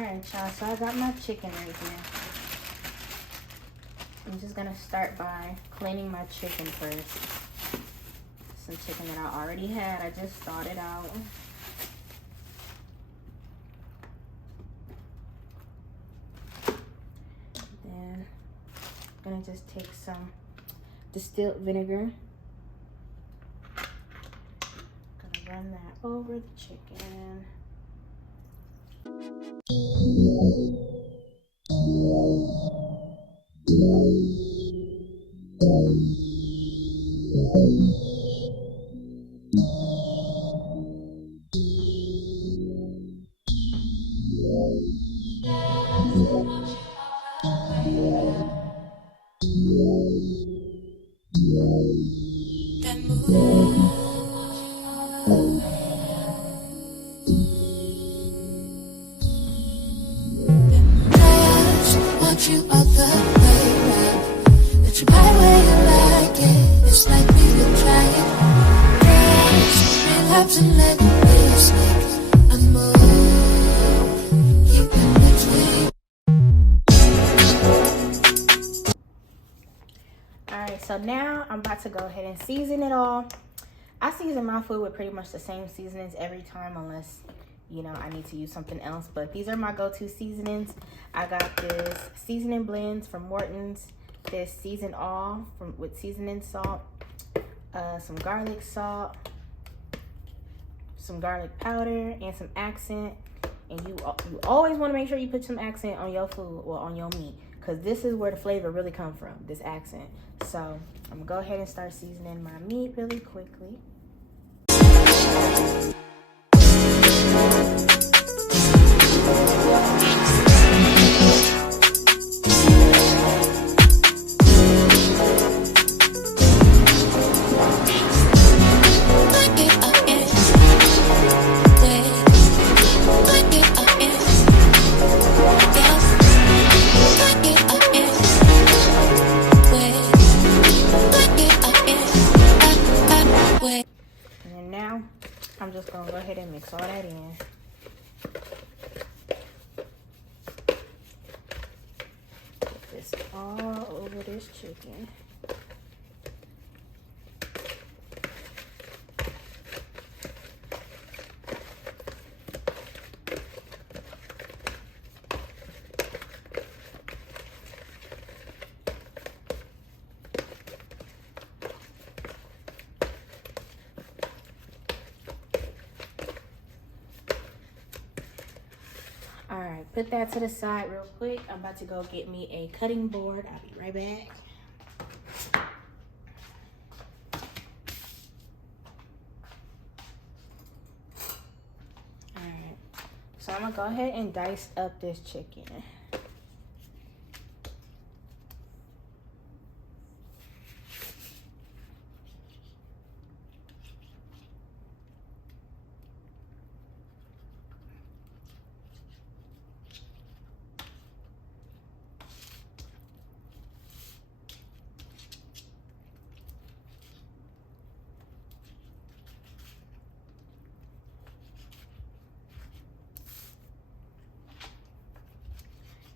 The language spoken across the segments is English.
Alright, y'all, so I got my chicken right here. I'm just gonna start by cleaning my chicken first. Some chicken that I already had, I just thawed it out. Then I'm gonna just take some distilled vinegar. Gonna run that over the chicken. Alright, so now I'm about to go ahead and season it all. I season my food with pretty much the same seasonings every time, unless, you know, I need to use something else. But these are my go-to seasonings. I got this seasoning blends from Morton's, this Season All with seasoning salt, some garlic salt, some garlic powder, and some accent. And you always want to make sure you put some accent on your food or on your meat, because this is where the flavor really comes from, this accent. So I'm gonna go ahead and start seasoning my meat really quickly. I'm just gonna go ahead and mix all that in. Put this all over this chicken. All right, put that to the side real quick. I'm about to go get me a cutting board. I'll be right back. All right, so I'm gonna go ahead and dice up this chicken.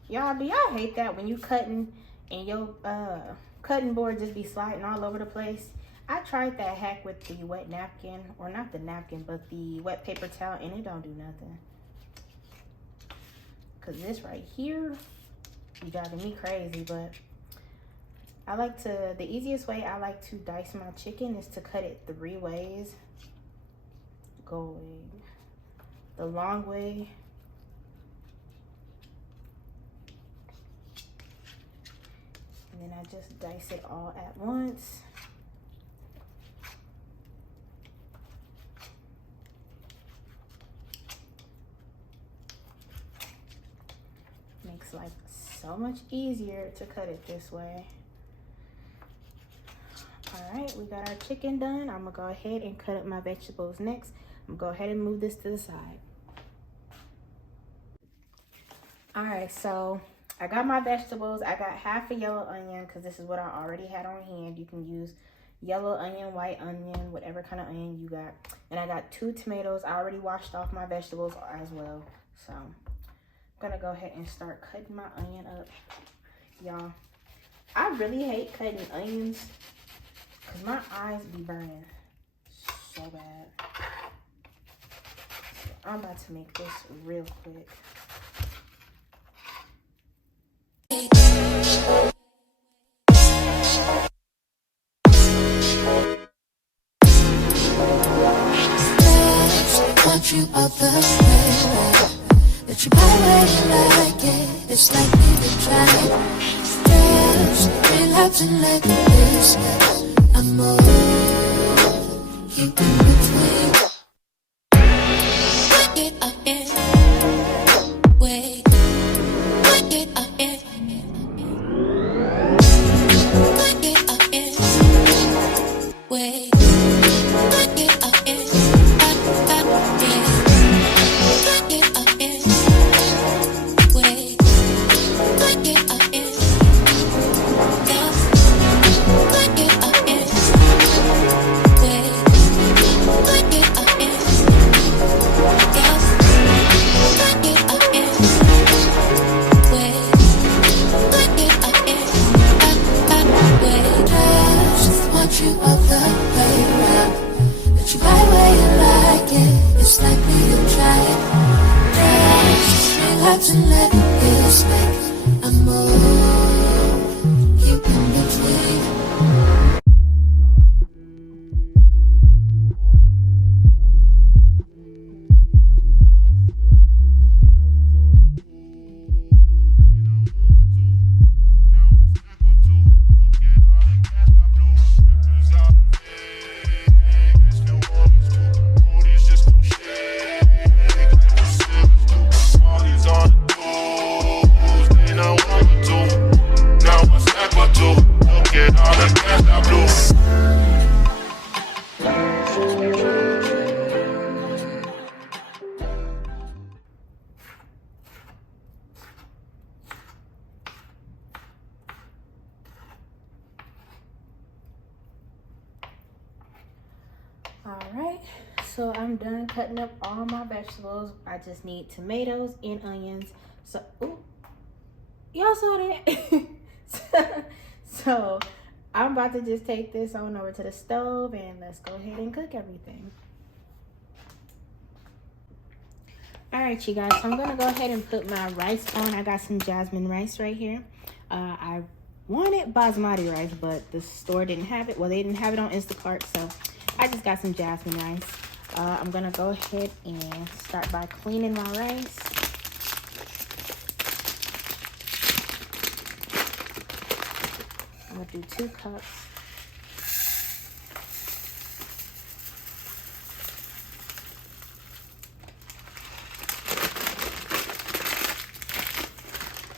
Y'all, do y'all hate that when you cutting and your cutting board just be sliding all over the place? I tried that hack with the wet napkin, or not the napkin, but the wet paper towel, and it don't do nothing. Cause this right here, you driving me crazy. But I like to, the easiest way I like to dice my chicken is to cut it 3 ways. Going the long way, and then I just dice it all at once. Makes life so much easier to cut it this way. All right, we got our chicken done. I'm gonna go ahead and cut up my vegetables next. I'm gonna go ahead and move this to the side. All right, so I got my vegetables. I got half a yellow onion because this is what I already had on hand. You can use yellow onion, white onion, whatever kind of onion you got. And I got 2 tomatoes. I already washed off my vegetables as well. So I'm gonna go ahead and start cutting my onion up, y'all. I really hate cutting onions because my eyes be burning so bad. So I'm about to make this real quick. Want you out the way, that you buy where you like it. It's like me to try it. Just relax and let me slip. I'm more you in between. Work it up in way. Work it up in. Work it up in way. Work it up in. You up the way, that you buy where you like it. It's like me to try it. Just relax and let it slip. I'm more you in between. Alright, so I'm done cutting up all my vegetables. I just need tomatoes and onions. So, ooh, y'all saw that? So, I'm about to just take this on over to the stove and let's go ahead and cook everything. Alright, you guys, so I'm going to go ahead and put my rice on. I got some jasmine rice right here. I wanted basmati rice, but the store didn't have it. Well, they didn't have it on Instacart, so I just got some jasmine rice. I'm gonna go ahead and start by cleaning my rice. I'm gonna do 2 cups.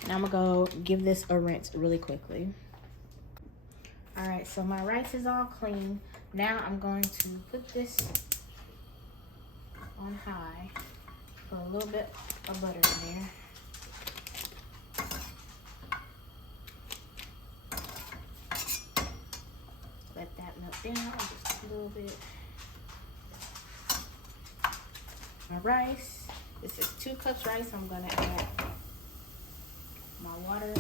And I'm gonna go give this a rinse really quickly. All right, so my rice is all clean. Now I'm going to put this on high. Put a little bit of butter in there. Let that melt down just a little bit. My rice, this is 2 cups rice. I'm gonna add my water.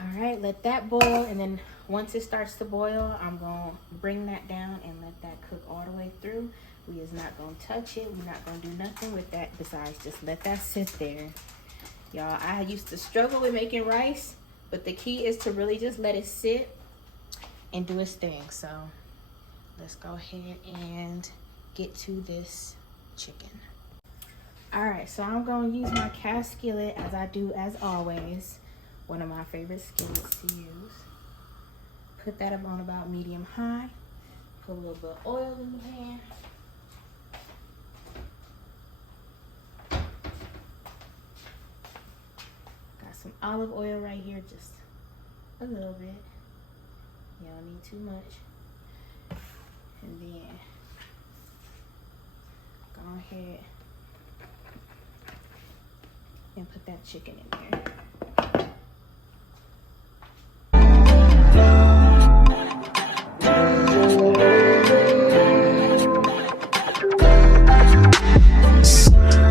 All right, let that boil, and then once it starts to boil, I'm gonna bring that down and let that cook all the way through. We is not gonna touch it. We're not gonna do nothing with that besides just let that sit there. Y'all, I used to struggle with making rice, but the key is to really just let it sit and do its thing. So let's go ahead and get to this chicken. All right, so I'm gonna use my cast skillet as I do as always. One of my favorite skillets to use. Put that up on about medium high. Put a little bit of oil in the pan. Got some olive oil right here, just a little bit. You don't need too much. And then go ahead and put that chicken in there.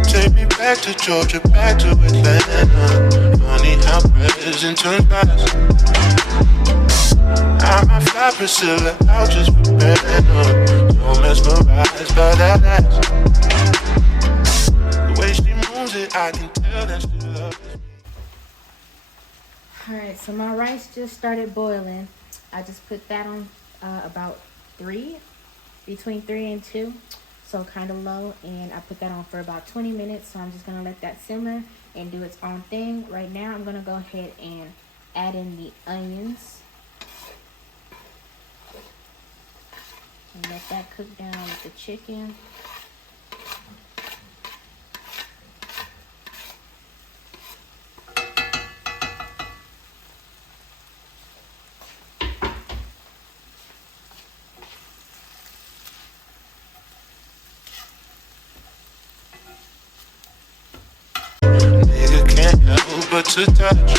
Take me back to Georgia, back to Atlanta. Funny how present turns past. I might fly Priscilla out just for better. So mesmerized by that ass. The way she moves it, I can tell that she loves me. Alright, so my rice just started boiling. I just put that on about between 3 and 2. So kind of low, and I put that on for about 20 minutes. So I'm just gonna let that simmer and do its own thing. Right now I'm gonna go ahead and add in the onions and let that cook down with the chicken. Nigga can't help but to touch.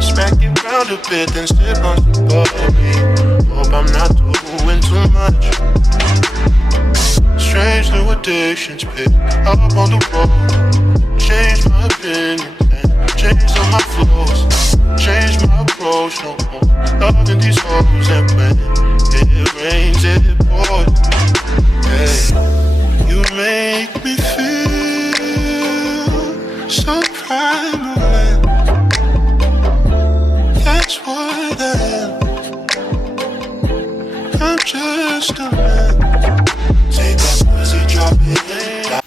Smack it round a bit, then sip on some bubbly. Hope I'm not doing too much. Strange new addictions pick up on the road. Change my opinion and change all my flows. Change my approach, no more loving these hoes. And when it rains, it pours. Hey, you make me feel so primal. That's what I am. I'm just a man. Take that pussy, drop it.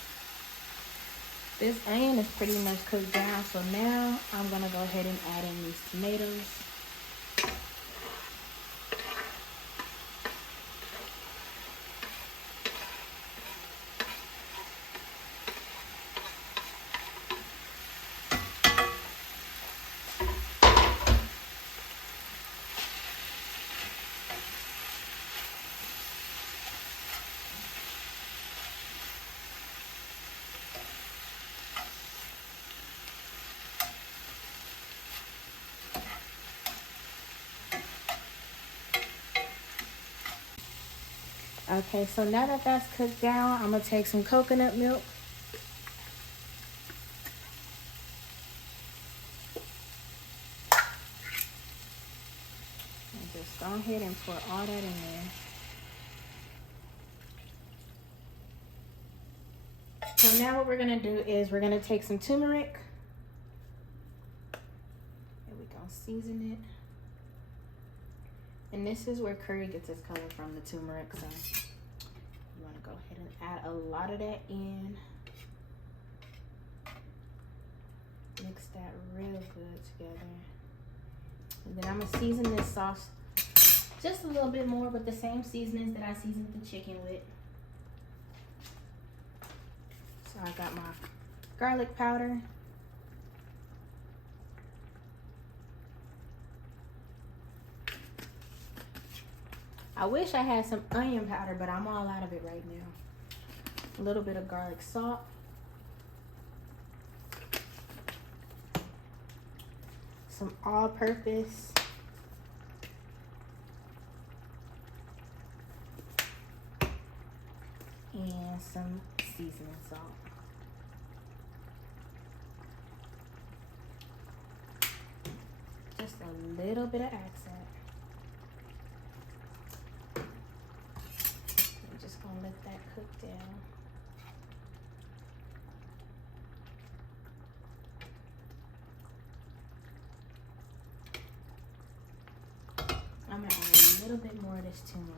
This onion is pretty much cooked down, so now I'm gonna go ahead and add in these tomatoes. Okay, so now that that's cooked down, I'm gonna take some coconut milk. And just go ahead and pour all that in there. So now what we're gonna do is we're gonna take some turmeric. And we're gonna season it. And this is where curry gets its color from, the turmeric. So you want to go ahead and add a lot of that in. Mix that real good together. And then I'm going to season this sauce just a little bit more with the same seasonings that I seasoned the chicken with. So I got my garlic powder. I wish I had some onion powder, but I'm all out of it right now. A little bit of garlic salt. Some all-purpose. And some seasoning salt. Just a little bit of accent. Let that cook down. I'm gonna add a little bit more of this turmeric.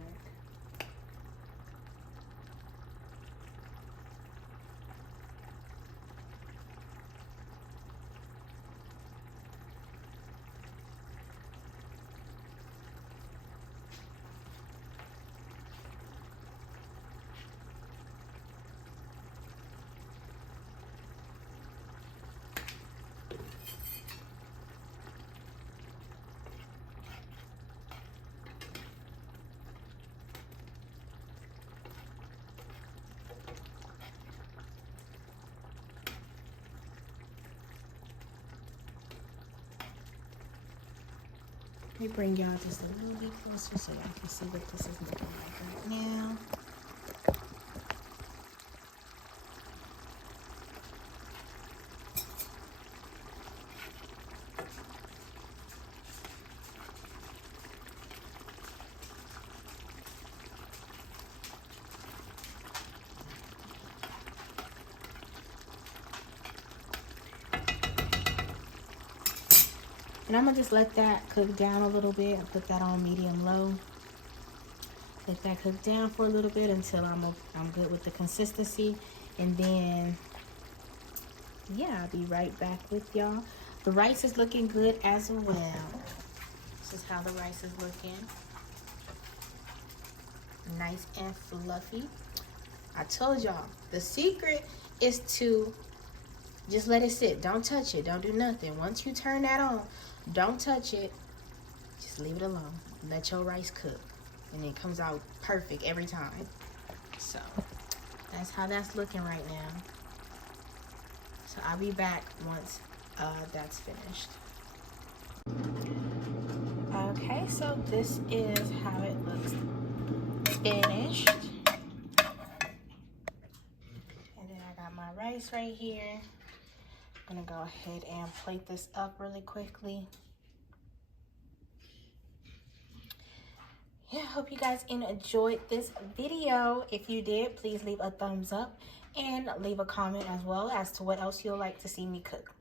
me bring y'all just a little bit closer so y'all can see what this is looking like right now. And I'm gonna just let that cook down a little bit. I'll put that on medium low. Let that cook down for a little bit until I'm good with the consistency. And then, yeah, I'll be right back with y'all. The rice is looking good as well. This is how the rice is looking. Nice and fluffy. I told y'all, the secret is to just let it sit. Don't touch it. Don't do nothing. Once you turn that on, don't touch it. Just leave it alone. Let your rice cook. And it comes out perfect every time. So, that's how that's looking right now. So, I'll be back once that's finished. Okay, so this is how it looks finished. And then I got my rice right here. I'm gonna go ahead and plate this up really quickly. Yeah, I hope you guys enjoyed this video. If you did, please leave a thumbs up and leave a comment as well as to what else you'll like to see me cook.